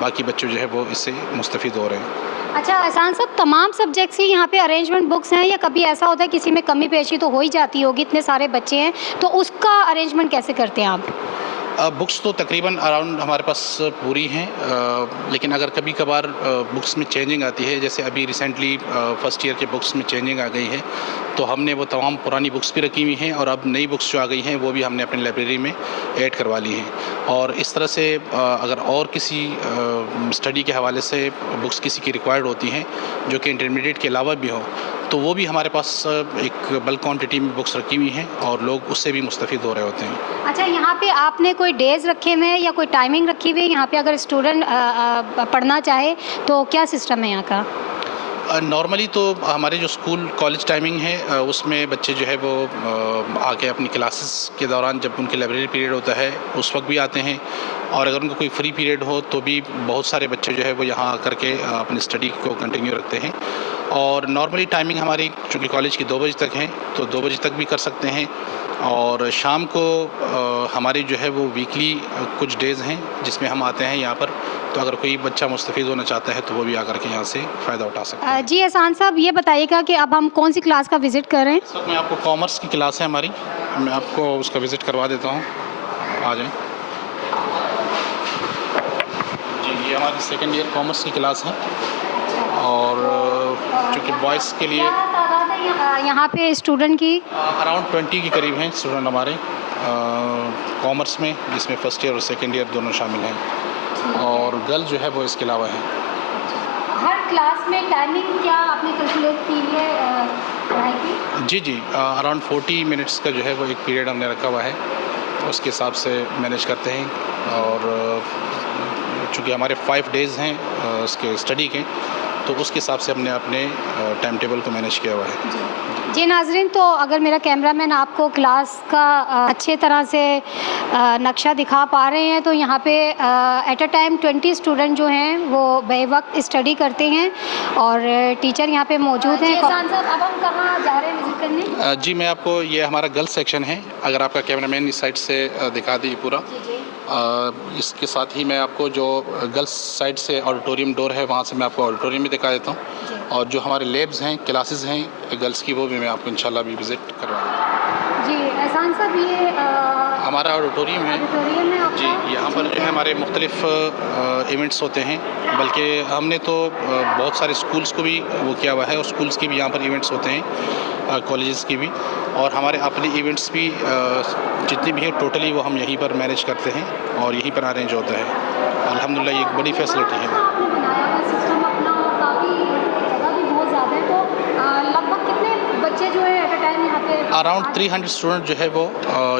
बाकी बच्चे जो है वो इससे मुस्तफ़ीद हो रहे हैं। अच्छा एहसान साहब, तमाम सब्जेक्ट्स की यहाँ पे अरेंजमेंट बुक्स हैं या कभी ऐसा होता है किसी में कमी पेशी तो हो ही जाती होगी, इतने सारे बच्चे हैं, तो उसका अरेंजमेंट कैसे करते हैं आप? बुक्स तो तकरीबन अराउंड हमारे पास पूरी हैं, लेकिन अगर कभी कभार बुक्स में चेंजिंग आती है, जैसे अभी रिसेंटली फ़र्स्ट ईयर के बुक्स में चेंजिंग आ गई है, तो हमने वो तमाम पुरानी बुक्स भी रखी हुई हैं और अब नई बुक्स जो आ गई हैं वो भी हमने अपनी लाइब्रेरी में ऐड करवा ली हैं। और इस तरह से अगर और किसी स्टडी के हवाले से बुक्स किसी की रिक्वायर्ड होती हैं जो कि इंटरमीडिएट के अलावा भी हो, तो वो भी हमारे पास एक बल्क क्वांटिटी में बुक्स रखी हुई हैं और लोग उससे भी मुस्तफ़ीद हो रहे होते हैं। अच्छा, यहाँ पे आपने कोई डेज़ रखे हुए हैं या कोई टाइमिंग रखी हुई है यहाँ पे, अगर स्टूडेंट पढ़ना चाहे तो क्या सिस्टम है यहाँ का? नॉर्मली तो हमारे जो स्कूल कॉलेज टाइमिंग है उसमें बच्चे जो है वो आके अपनी क्लासेस के दौरान जब उनके लाइब्रेरी पीरियड होता है उस वक्त भी आते हैं, और अगर उनको कोई फ्री पीरियड हो तो भी बहुत सारे बच्चे जो है वो यहाँ आकर के अपनी स्टडी को कंटिन्यू रखते हैं। और नॉर्मली टाइमिंग हमारी चूँकि कॉलेज की 2 बजे तक है तो 2 बजे तक भी कर सकते हैं, और शाम को हमारी जो है वो वीकली कुछ डेज़ हैं जिसमें हम आते हैं यहाँ पर, तो अगर कोई बच्चा मुस्तफ़ीद होना चाहता है तो वो भी आकर के यहाँ से फ़ायदा उठा सकता है। जी एहसान साहब, ये बताइएगा कि अब हम कौन सी क्लास का विज़िट कर रहे हैं? इस वक्त मैं आपको कॉमर्स की क्लास है हमारी, मैं आपको उसका विज़िट करवा देता हूँ, आ जाएँ। जी, ये हमारी सेकेंड ईयर कॉमर्स की क्लास है और चूँकि बॉयज़ के लिए क्या तादाद है यहाँ पे स्टूडेंट की? अराउंड 20 के करीब हैं स्टूडेंट हमारे कॉमर्स में, जिसमें फ़र्स्ट ईयर और सेकेंड ईयर दोनों शामिल हैं, और गर्ल जो है वो इसके अलावा है। हर क्लास में टाइमिंग क्या आपने कैलकुलेट की है पढ़ाई की? जी, अराउंड 40 मिनट्स का जो है वो एक पीरियड हमने रखा हुआ है, उसके हिसाब से मैनेज करते हैं। और चूँकि हमारे 5 डेज़ हैं उसके स्टडी के, तो उसके हिसाब से हमने अपने टाइम टेबल को मैनेज किया हुआ है। जी नाज़रीन, तो अगर मेरा कैमरामैन आपको क्लास का अच्छे तरह से नक्शा दिखा पा रहे हैं, तो यहाँ पे एट अ टाइम 20 स्टूडेंट जो हैं वो बेवक्त स्टडी करते हैं और टीचर यहाँ पे मौजूद हैं। एहसान साहब, अब हम कहाँ जा रहे हैं विजिट करने? जी, मैं आपको, ये हमारा गर्ल्स सेक्शन है, अगर आपका कैमरामैन इस साइड से दिखा दी पूरा। इसके साथ ही मैं आपको जो गर्ल्स साइड से ऑडिटोरियम डोर है वहाँ से मैं आपको ऑडिटोरियम भी दिखा देता हूँ, और जो हमारे लैब्स हैं, क्लासेस हैं गर्ल्स की, वो भी मैं आपको इंशाल्लाह भी विज़िट करवाऊँगा। जी एहसान साहब, ये हमारा ऑडिटोरियम है ऑडिटोरियम है जी, आपका? यहाँ पर जो है हमारे मुख्तलिफ इवेंट्स होते हैं, बल्कि हमने तो बहुत सारे स्कूल्स को भी वो किया हुआ है, और स्कूल्स के भी यहाँ पर इवेंट्स होते हैं, कॉलेजेस की भी, और हमारे अपने इवेंट्स भी जितनी भी है टोटली वो हम यहीं पर मैनेज करते हैं और यहीं पर अरेंज होता है। अल्हम्दुलिल्लाह ये एक बड़ी फैसिलिटी है। आपने बनाया हुआ सिस्टम अपना, और काफ़ी जगह भी बहुत ज़्यादा है, तो लगभग कितने बच्चे जो है एट अ टाइम यहाँ पे? अराउंड 300 स्टूडेंट जो है वो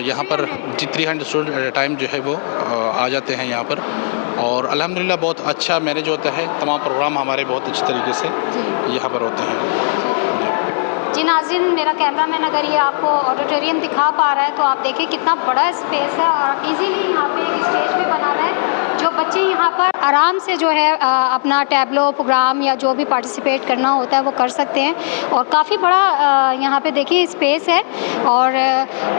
यहाँ पर, जी 300 स्टूडेंट एट अ टाइम जो है वो आ जाते हैं यहाँ पर, और अल्हम्दुलिल्लाह बहुत अच्छा मैनेज होता है, तमाम प्रोग्राम हमारे बहुत अच्छे तरीके से यहाँ पर होते हैं। जी नाज़रीन, मेरा कैमरामैन अगर ये आपको ऑडिटोरियम दिखा पा रहा है तो आप देखिए कितना बड़ा स्पेस है, और इजीली यहाँ पे एक स्टेज भी बना हुआ है, जो बच्चे यहाँ पर आराम से जो है अपना टैबलो प्रोग्राम या जो भी पार्टिसिपेट करना होता है वो कर सकते हैं, और काफ़ी बड़ा यहाँ पे देखिए स्पेस है, और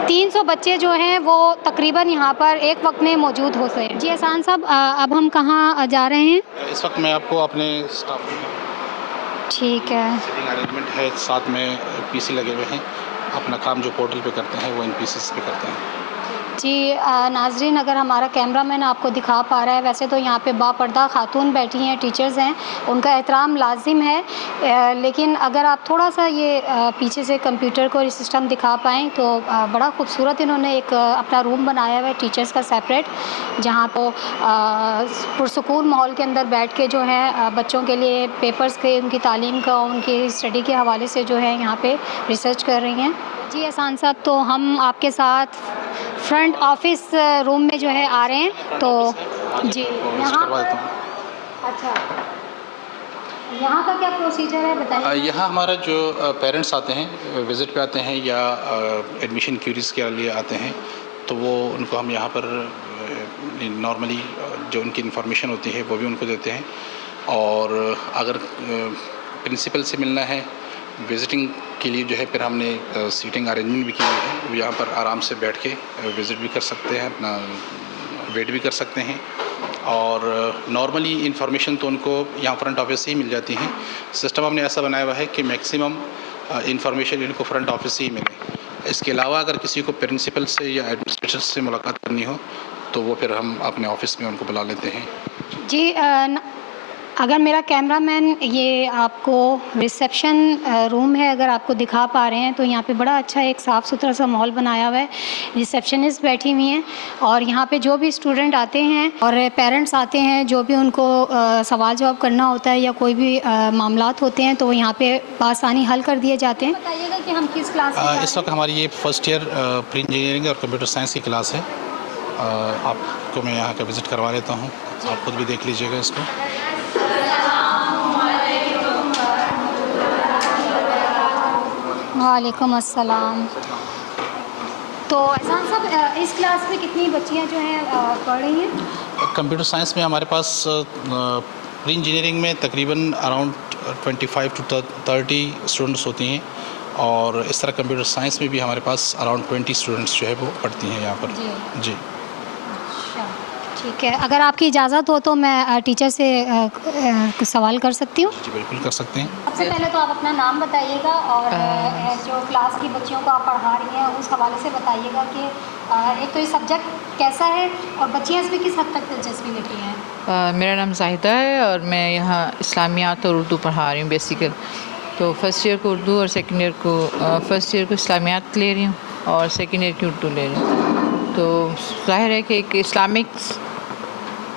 300 बच्चे जो हैं वो तकरीबन यहाँ पर एक वक्त में मौजूद होते हैं। जी एहसान साहब, अब हम कहाँ जा रहे हैं? इस वक्त मैं आपको अपने स्टाफ ठीक है। सिटिंग अरेंजमेंट है, साथ में पीसी लगे हुए हैं, अपना काम जो पोर्टल पे करते हैं वो इन पीसीस पे करते हैं। जी नाज़रीन, अगर हमारा कैमरामैन आपको दिखा पा रहा है, वैसे तो यहाँ पे बापर्दा खातून बैठी हैं, टीचर्स हैं, उनका एहतराम लाजिम है, लेकिन अगर आप थोड़ा सा ये पीछे से कंप्यूटर को सिस्टम दिखा पाएँ तो बड़ा खूबसूरत इन्होंने एक अपना रूम बनाया हुआ है टीचर्स का सेपरेट, जहाँ तो पुरसुकून माहौल के अंदर बैठ के जो है बच्चों के लिए पेपर्स के, उनकी तालीम का, उनकी स्टडी के हवाले से जो है यहाँ पे रिसर्च कर रही हैं। जी एहसान साहब, तो हम आपके साथ फ्रंट ऑफिस रूम में जो है आ रहे हैं, तो जी यहाँ अच्छा, यहाँ का क्या प्रोसीजर है बताइए। यहाँ हमारा जो पेरेंट्स आते हैं, विज़िट पे आते हैं या एडमिशन क्यूरीज़ के लिए आते हैं, तो वो उनको हम यहाँ पर नॉर्मली जो उनकी इन्फॉर्मेशन होती है वो भी उनको देते हैं, और अगर प्रिंसिपल से मिलना है विज़िटिंग के लिए जो है फिर हमने सीटिंग अरेंजमेंट भी की हुई है। वो यहाँ पर आराम से बैठ के विज़िट भी कर सकते हैं, अपना वेट भी कर सकते हैं। और नॉर्मली इन्फॉर्मेशन तो उनको यहाँ फ्रंट ऑफिस से ही मिल जाती हैं। सिस्टम हमने ऐसा बनाया हुआ है कि मैक्सिमम इन्फॉर्मेशन इनको फ्रंट ऑफिस से ही मिले। इसके अलावा अगर किसी को प्रिंसिपल से या एडमिनिस्ट्रेटर से मुलाकात करनी हो तो वो फिर हम अपने ऑफिस में उनको बुला लेते हैं। जी अगर मेरा कैमरामैन ये आपको रिसेप्शन रूम है, अगर आपको दिखा पा रहे हैं तो यहाँ पे बड़ा अच्छा एक साफ़ सुथरा सा माहौल बनाया हुआ है। रिसेप्शनिस्ट बैठी हुई हैं और यहाँ पे जो भी स्टूडेंट आते हैं और पेरेंट्स आते हैं, जो भी उनको सवाल जवाब करना होता है या कोई भी मामलात होते हैं तो वो यहाँ पे आसानी हल कर दिए जाते हैं। बताइएगा कि हम किस क्लास में इस वक्त हमारी ये फर्स्ट ईयर प्री इंजीनियरिंग और कंप्यूटर साइंस की क्लास है। आपको मैं यहाँ का विज़िट करवा लेता हूँ, आप खुद भी देख लीजिएगा इसको। वालेकुम अस्सलाम। तो एहसान साहब, इस क्लास में कितनी बच्चियाँ जो हैं पढ़ रही हैं? कंप्यूटर साइंस में हमारे पास प्री इंजीनियरिंग में तकरीबन अराउंड 25 to 30 स्टूडेंट्स होती हैं और इस तरह कंप्यूटर साइंस में भी हमारे पास अराउंड 20 स्टूडेंट्स जो है वो पढ़ती हैं यहाँ पर। जी अच्छा, ठीक है। अगर आपकी इजाज़त हो तो मैं टीचर से कुछ सवाल कर सकती हूँ? जी बिल्कुल कर सकते हैं। सबसे पहले तो आप अपना नाम बताइएगा और जो क्लास की बच्चियों को आप पढ़ा रही हैं उस हवाले से बताइएगा कि एक तो ये सब्जेक्ट कैसा है और बच्चियाँ इसमें किस हद तक दिलचस्पी लेती हैं। मेरा नाम जाहिदा है और मैं यहाँ इस्लामियात और उर्दू पढ़ा रही हूँ बेसिकल। तो फर्स्ट ईयर को उर्दू और सेकेंड ईयर को फर्स्ट ईयर को इस्लामियात ले रही हूँ और सेकेंड ईयर की उर्दू ले रही हूँ। तो ज़ाहिर है कि एक इस्लामिक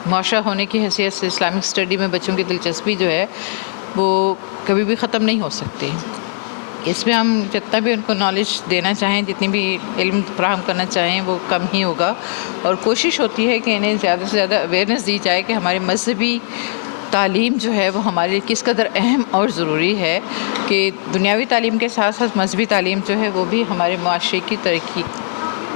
माशरा होने की हैसियत से इस्लामिक स्टडी में बच्चों की दिलचस्पी जो है वो कभी भी ख़त्म नहीं हो सकती। इसमें हम जितना भी उनको नॉलेज देना चाहें, जितनी भी इल्म फराहम करना चाहें वो कम ही होगा। और कोशिश होती है कि इन्हें ज़्यादा से ज़्यादा अवेयरनेस दी जाए कि हमारे मज़हबी तालीम जो है वो हमारे लिए किस कदर अहम और ज़रूरी है, कि दुनियावी तालीम के साथ साथ मज़हबी तालीम जो है वो भी हमारे माशरे की तरक्की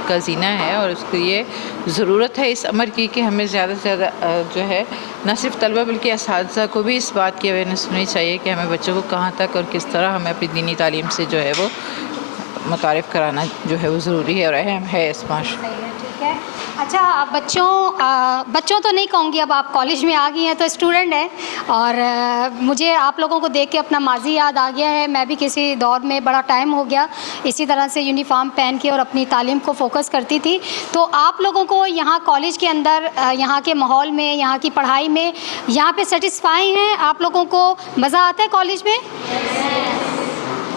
का ज़ीना है। और उसके लिए ज़रूरत है इस अमर की कि हमें ज़्यादा से ज़्यादा जो है न सिर्फ तलबा बल्कि असातिज़ा को भी इस बात की अवेयरनेस होनी चाहिए कि हमें बच्चों को कहाँ तक और किस तरह हमें अपनी दीनी तालीम से जो है वो मुतारिफ़ कराना जो है वो ज़रूरी है और अहम है इस माशरे। ठीक है। अच्छा, बच्चों तो नहीं कहूँगी, अब आप कॉलेज में आ गई हैं तो स्टूडेंट हैं और मुझे आप लोगों को देख के अपना माजी याद आ गया है। मैं भी किसी दौर में बड़ा टाइम हो गया इसी तरह से यूनिफॉर्म पहन के और अपनी तालीम को फोकस करती थी। तो आप लोगों को यहाँ कॉलेज के अंदर यहाँ के माहौल में, यहाँ की पढ़ाई में, यहाँ पे सेटिस्फाई हैं? आप लोगों को मज़ा आता है कॉलेज में?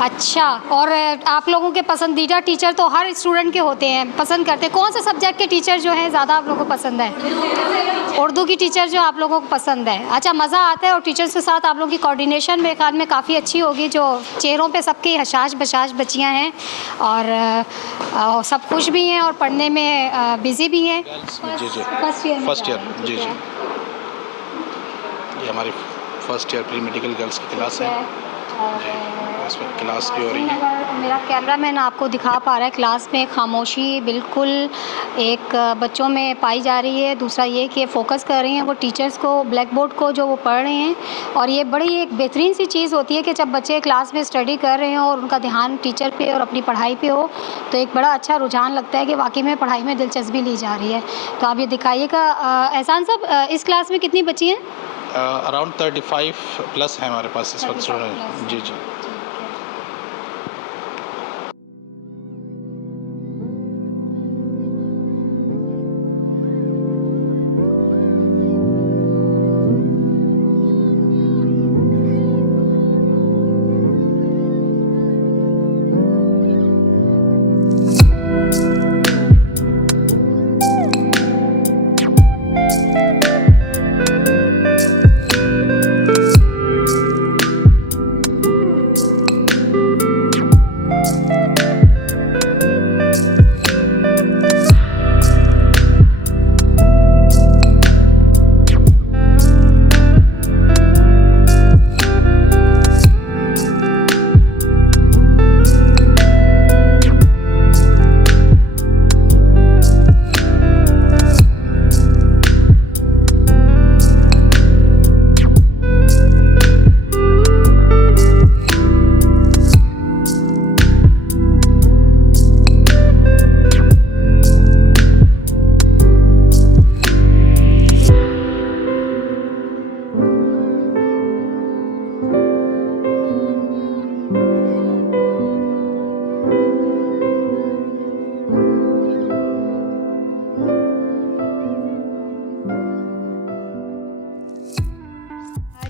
अच्छा, और आप लोगों के पसंदीदा टीचर तो हर स्टूडेंट के होते हैं, पसंद करते हैं। कौन से सब्जेक्ट के टीचर जो हैं ज़्यादा आप लोगों को पसंद है? उर्दू की टीचर जो आप लोगों को पसंद है। अच्छा, मज़ा आता है और टीचर्स के साथ आप लोगों की कोऑर्डिनेशन मेरे ख्याल में काफ़ी अच्छी होगी। जो चेहरों पे सबके हशाश बशाश बच्चियाँ हैं और सब खुश भी हैं और पढ़ने में बिज़ी भी हैं। जी जी फर्स्ट ईयर जी जी, ये हमारी first year pre medical girls की क्लास है। इस वक्त क्लास भी हो रही है। अगर मेरा कैमरामैन आपको दिखा पा रहा है, क्लास में खामोशी बिल्कुल एक बच्चों में पाई जा रही है। दूसरा ये कि फ़ोकस कर रही हैं वो टीचर्स को, ब्लैक बोर्ड को जो वो पढ़ रहे हैं। और ये बड़ी एक बेहतरीन सी चीज़ होती है कि जब बच्चे क्लास में स्टडी कर रहे हों और उनका ध्यान टीचर पे और अपनी पढ़ाई पे हो तो एक बड़ा अच्छा रुझान लगता है कि वाकई में पढ़ाई में दिलचस्पी ली जा रही है। तो आप ये दिखाइएगा। एहसान साहब, इस क्लास में कितनी बच्ची हैं? अराउंड 35 प्लस है हमारे पास इस वक्त स्टूडेंट। जी जी।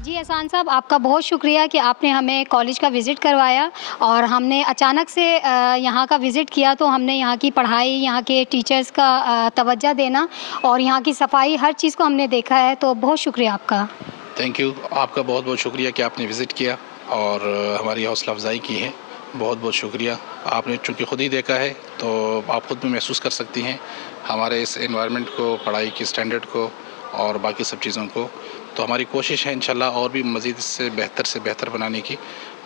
जी एहसान साहब, आपका बहुत शुक्रिया कि आपने हमें कॉलेज का विज़िट करवाया और हमने अचानक से यहाँ का विज़िट किया तो हमने यहाँ की पढ़ाई, यहाँ के टीचर्स का तवज्जो देना और यहाँ की सफाई, हर चीज़ को हमने देखा है, तो बहुत शुक्रिया आपका। थैंक यू, आपका बहुत बहुत शुक्रिया कि आपने विज़िट किया और हमारी हौसला अफजाई की है। बहुत बहुत शुक्रिया। आपने चूँकि ख़ुद ही देखा है तो आप ख़ुद भी महसूस कर सकती हैं हमारे इस एनवायरनमेंट को, पढ़ाई की स्टैंडर्ड को और बाकी सब चीज़ों को। तो हमारी कोशिश है इंशाल्लाह और भी मज़ीद इससे बेहतर बनाने की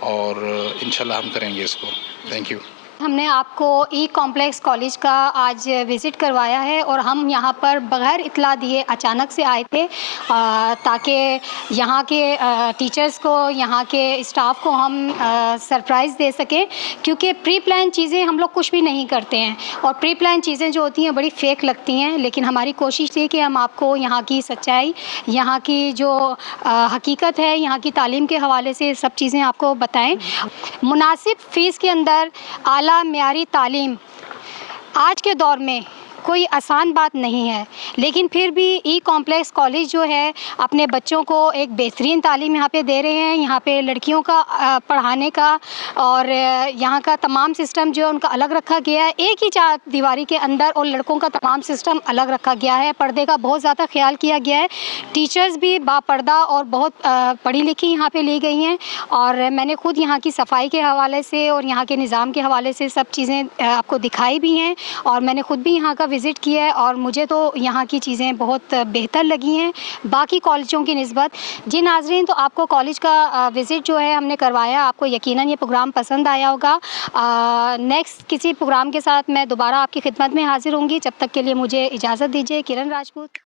और इंशाल्लाह हम करेंगे इसको। Thank you. हमने आपको ई कॉम्प्लेक्स कॉलेज का आज विज़िट करवाया है और हम यहाँ पर बग़ैर इत्तला दिए अचानक से आए थे ताकि यहाँ के टीचर्स को, यहाँ के स्टाफ को हम सरप्राइज़ दे सकें, क्योंकि प्री प्लान चीज़ें हम लोग कुछ भी नहीं करते हैं और प्री प्लान चीज़ें जो होती हैं बड़ी फ़ेक लगती हैं। लेकिन हमारी कोशिश थी कि हम आपको यहाँ की सच्चाई, यहाँ की जो हकीकत है, यहाँ की तालीम के हवाले से सब चीज़ें आपको बताएं। मुनासिब फ़ीस के अंदर आला मियारी तालीम आज के दौर में कोई आसान बात नहीं है, लेकिन फिर भी ई कॉम्प्लेक्स कॉलेज जो है अपने बच्चों को एक बेहतरीन तालीम यहाँ पे दे रहे हैं। यहाँ पे लड़कियों का पढ़ाने का और यहाँ का तमाम सिस्टम जो है उनका अलग रखा गया है, एक ही चार दीवारी के अंदर, और लड़कों का तमाम सिस्टम अलग रखा गया है। पर्दे का बहुत ज़्यादा ख्याल किया गया है। टीचर्स भी बापर्दा और बहुत पढ़ी लिखी यहाँ पे ली गई हैं और मैंने खुद यहाँ की सफाई के हवाले से और यहाँ के निज़ाम के हवाले से सब चीज़ें आपको दिखाई भी हैं और मैंने खुद भी यहाँ का विज़िट किया है और मुझे तो यहाँ की चीज़ें बहुत बेहतर लगी हैं बाकी कॉलेजों की निस्बत। जी नाज़रीन, तो आपको कॉलेज का विज़िट जो है हमने करवाया, आपको यकीनन ये प्रोग्राम पसंद आया होगा। नेक्स्ट किसी प्रोग्राम के साथ मैं दोबारा आपकी खिदमत में हाज़िर होंगी। जब तक के लिए मुझे इजाज़त दीजिए। किरण राजपूत।